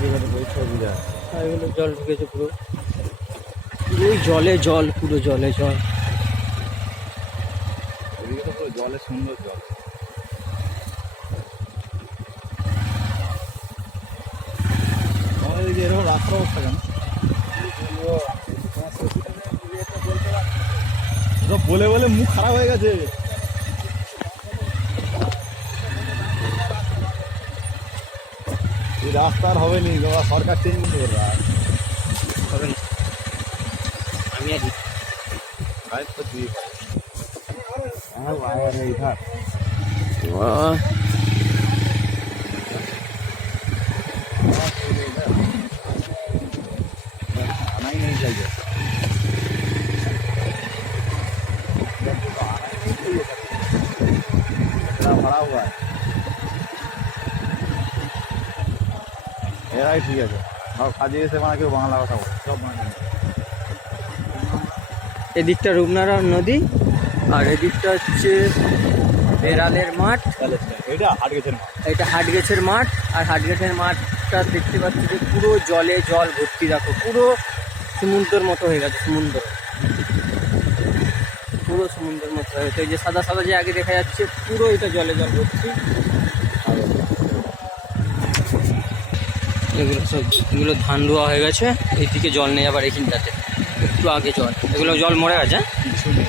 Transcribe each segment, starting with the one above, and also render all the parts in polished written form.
এগুলো জল ঢুকেছে পুরো, পুরো জলে জল, পুরো জলে জল। এদিকে তো পুরো জলে সুন্দর জল। আমাদের এদিকে এরকম রাস্তার অবস্থা কেন? বলে বলে মুখ খারাপ হয়ে গেছে। এই রাস্তা আর হবে নি, সরকার চেঞ্জ করতে পারবে আর হবে না। আমি আর তো দিয়ে इधर आना ही नहीं चाहिए, इतना भरा हुआ है। এরাই ঠিক আছে, সব কাজে এসে মানে কেউ বাংলা কথা বলে, সব বাংলা। এদিকটা রূপনারায়ণ নদী আর এদিকটা হচ্ছে বেড়ালের মাঠ। এটা হাটগেছের মাঠ, এটা হাটগেছের মাঠ। আর হাটগেছের মাঠটা দেখতে পাচ্ছি যে পুরো জলে জল ভর্তি, দেখো পুরো সমুদ্রের মতো হয়ে গেছে, সমুদ্র পুরো সমুদ্রের মতো হয়ে গেছে। এই যে সাদা সাদা যে আগে দেখা যাচ্ছে পুরো এটা জলে জল ভর্তি। এগুলো সব, এগুলো ধান রোয়া হয়ে গেছে, এইদিকে জল নেই আবার এখানটাতে একটু আগে জল, এগুলো জল মরে গেছে। কিছু নেই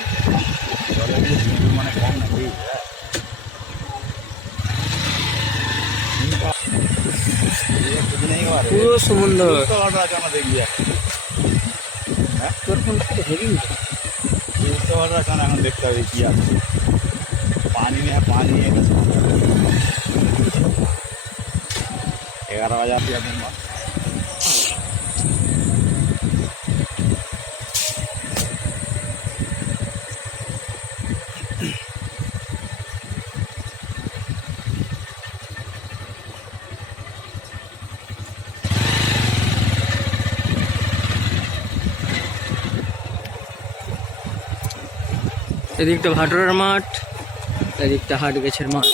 মানে কম নাকি, পুরো সমুদ্র। তোর ফোন হেভি এখন দেখতে হবে কি আছে, পানি নেই, পানি 11 বাজে আসি এখন। এদিকটা ভাটোরার মাঠ, এদিকটা হাটগেছের মাঠ।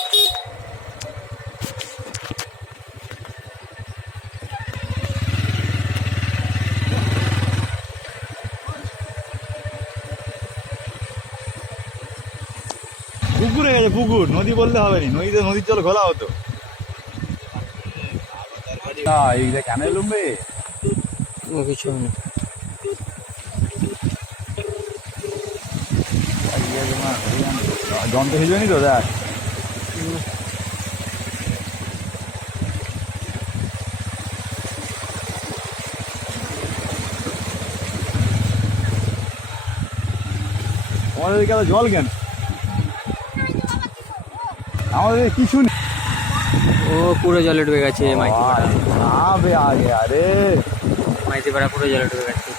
পুকুরে গেছে, পুকুর, নদী বললে হবে নি, নদীতে নদীর জল ঘোলা হতো। এইটা কেন লুমবে ও কিছু না, জল তো হিলবে নি তো, দেখ আমাদের এদিকে জল কেন, আমাদের কিছু নেই। ও পুরো জলে ডুবে গেছে মাইতিপাড়া, আগে আরে মাইতিপাড়া পুরো জলে ডুবে গেছে।